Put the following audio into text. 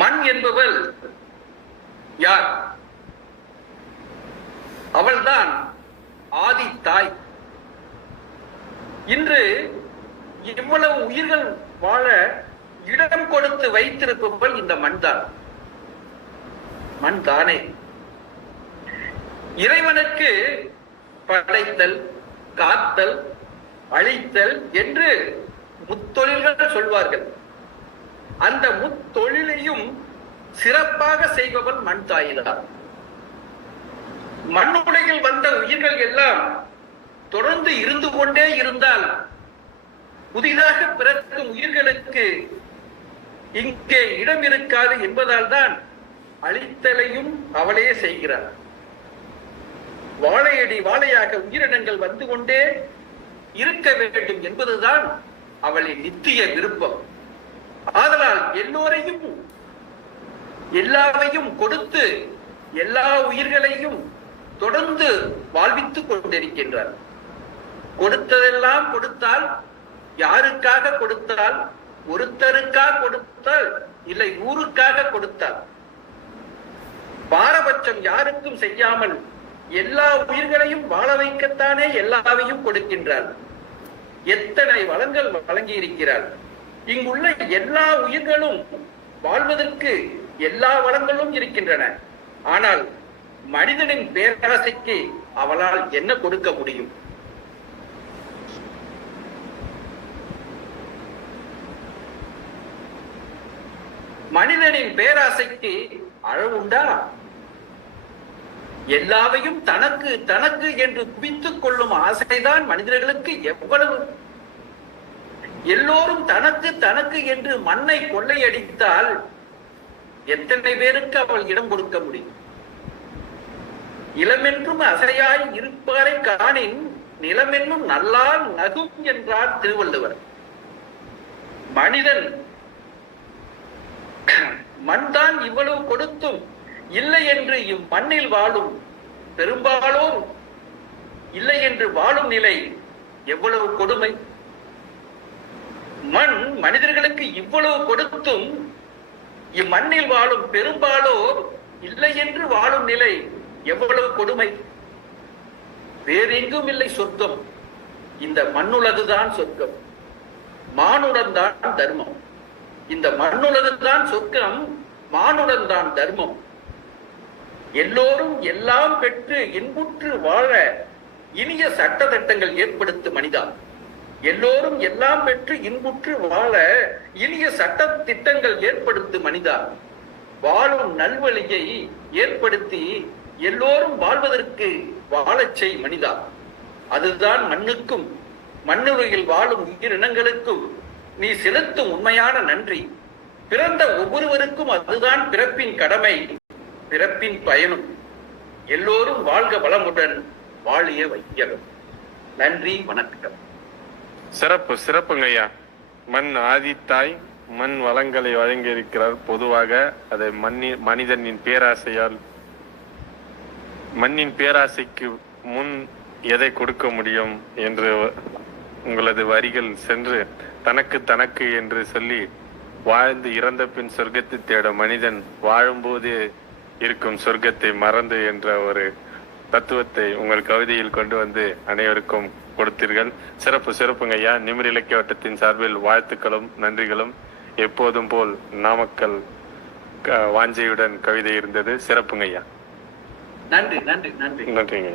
மண் என்பவள் யார்? அவள்தான் ஆதி தாய். இன்று இவ்வளவு உயிர்கள் வாழ இடம் கொடுத்து வைத்திருப்பவள் இந்த மண் தான். மண் தானே. இறைவனுக்கு படைத்தல், காத்தல், அழித்தல் என்று முத்தொழில்கள் சொல்வார்கள். அந்த முத்தொழிலையும் சிறப்பாக செய்பவள் மண் தாயில்தான். மண்ணுலகில் வந்த உயிர்கள் எல்லாம் தொடர்ந்து இருந்து கொண்டே இருந்தால் புதிதாக பிறக்கும் உயிர்களுக்கு இங்கே இடம் இருக்காது என்பதால் தான் அழித்தலையும் அவளே செய்கிறார். வாழையடி வாழையாக உயிரினங்கள் வந்து கொண்டே இருக்க வேண்டும் என்பதுதான் அவளின் நித்திய விருப்பம். ஆதலால் எல்லோரையும் எல்லாவையும் கொடுத்து எல்லா உயிர்களையும் தொடர்ந்து வாழ்வித்துக் கொண்டிருக்கின்றார். கொடுத்ததெல்லாம் கொடுத்தால் யாருக்காக கொடுத்தால்? ஒருத்தருக்காக கொடுத்தால் இல்லை, ஊருக்காக கொடுத்தால். பாரபட்சம் யாருக்கும் செய்யாமல் எல்லா உயிர்களையும் வாழ வைக்கத்தானே எல்லாவையும் கொடுக்கின்றார். எத்தனை வளங்கள் வழங்கி இருக்கிறார். இங்குள்ள எல்லா உயிர்களும் வாழ்வதற்கு எல்லா வளங்களும் இருக்கின்றன. ஆனால் மனிதனின் பேராசைக்கு அவளால் என்ன கொடுக்க முடியும்? மனிதனின் பேராசைக்கு அளவுண்டா? எல்லாவையும் தனக்கு தனக்கு என்று குவித்துக் கொள்ளும் ஆசைதான் மனிதர்களுக்கு எவ்வளவு. எல்லோரும் தனக்கு தனக்கு என்று மண்ணை கொள்ளையடித்தால் எத்தனை பேருக்கு அவள் இடம் கொடுக்க முடியும்? இளமென்றும் அசையாய் இருப்பாரை காணின் நிலமென்றும் நல்லால் நகும் என்றார் திருவள்ளுவர். மனிதன் மண் தான் இவ்வளவு கொடுத்தும் இல்லை என்று இம்மண்ணில் வாழும் பெரும்பாலோர் இல்லை என்று வாழும் நிலை எவ்வளவு கொடுமை. மண் மனிதர்களுக்கு இவ்வளவு கொடுத்தும் இம்மண்ணில் வாழும் பெரும்பாலோர் இல்லை என்று வாழும் நிலை எவ்வளவு கொடுமை. வேறெங்கும் இல்லை சொர்க்கம், இந்த மண்ணுலகுதான் சொர்க்கம். மானுடன் தான் தர்மம். இந்த மண்ணுலகுதான் சொர்க்கம், மானுடன் தான் தர்மம். எல்லோரும் எல்லாம் பெற்று இன்புற்று வாழ இனிய சட்ட திட்டங்கள் ஏற்படுத்தும் மனிதா. எல்லோரும் எல்லாம் பெற்று இன்புற்று வாழ இனிய சட்ட திட்டங்கள் ஏற்படுத்தும் மனிதா. வாழும் நல்வழியை ஏற்படுத்தி எல்லோரும் வாழ்வதற்கு வாழச் செய் மனிதா. அதுதான் மண்ணுக்கும் மண்ணுலகில் வாழும் உயிரினங்களுக்கும் நீ செலுத்தும் உண்மையான நன்றி. பிறந்த ஒவ்வொருவருக்கும் அதுதான் பிறப்பின் கடமை, பிறப்பின் பயனும். எல்லோரும் வாழ்க வளமுடன், வாழிய வையகம். நன்றி, வணக்கம். சிறப்பு சிறப்புங்க ஐயா. மண் ஆதித்தாய், மண் வளங்களை வழங்கி இருக்கிறார். பொதுவாக அதை மனிதனின் பேராசையால், மண்ணின் பேராசைக்கு முன் எதை கொடுக்க முடியும் என்று உங்களது வரிகள் சென்று தனக்கு தனக்கு என்று சொல்லி வாழ்ந்து இறந்த பின் சொர்க்கத்தை தேட மனிதன் வாழும்போது இருக்கும் சொர்க்கத்தை மறந்து என்ற ஒரு தத்துவத்தை உங்கள் கவிதையில் கொண்டு வந்து அனைவருக்கும் கொடுத்தீர்கள். சிறப்பு சிறப்புங்க ஐயா. நிமிர் இலக்கிய வட்டத்தின் சார்பில் வாழ்த்துக்களும் நன்றிகளும். எப்போதும் போல் நாமக்கல் வாஞ்சையுடன் கவிதை இருந்தது. சிறப்புங்க ஐயா. நன்றி நன்றி நன்றி நன்றிங்க.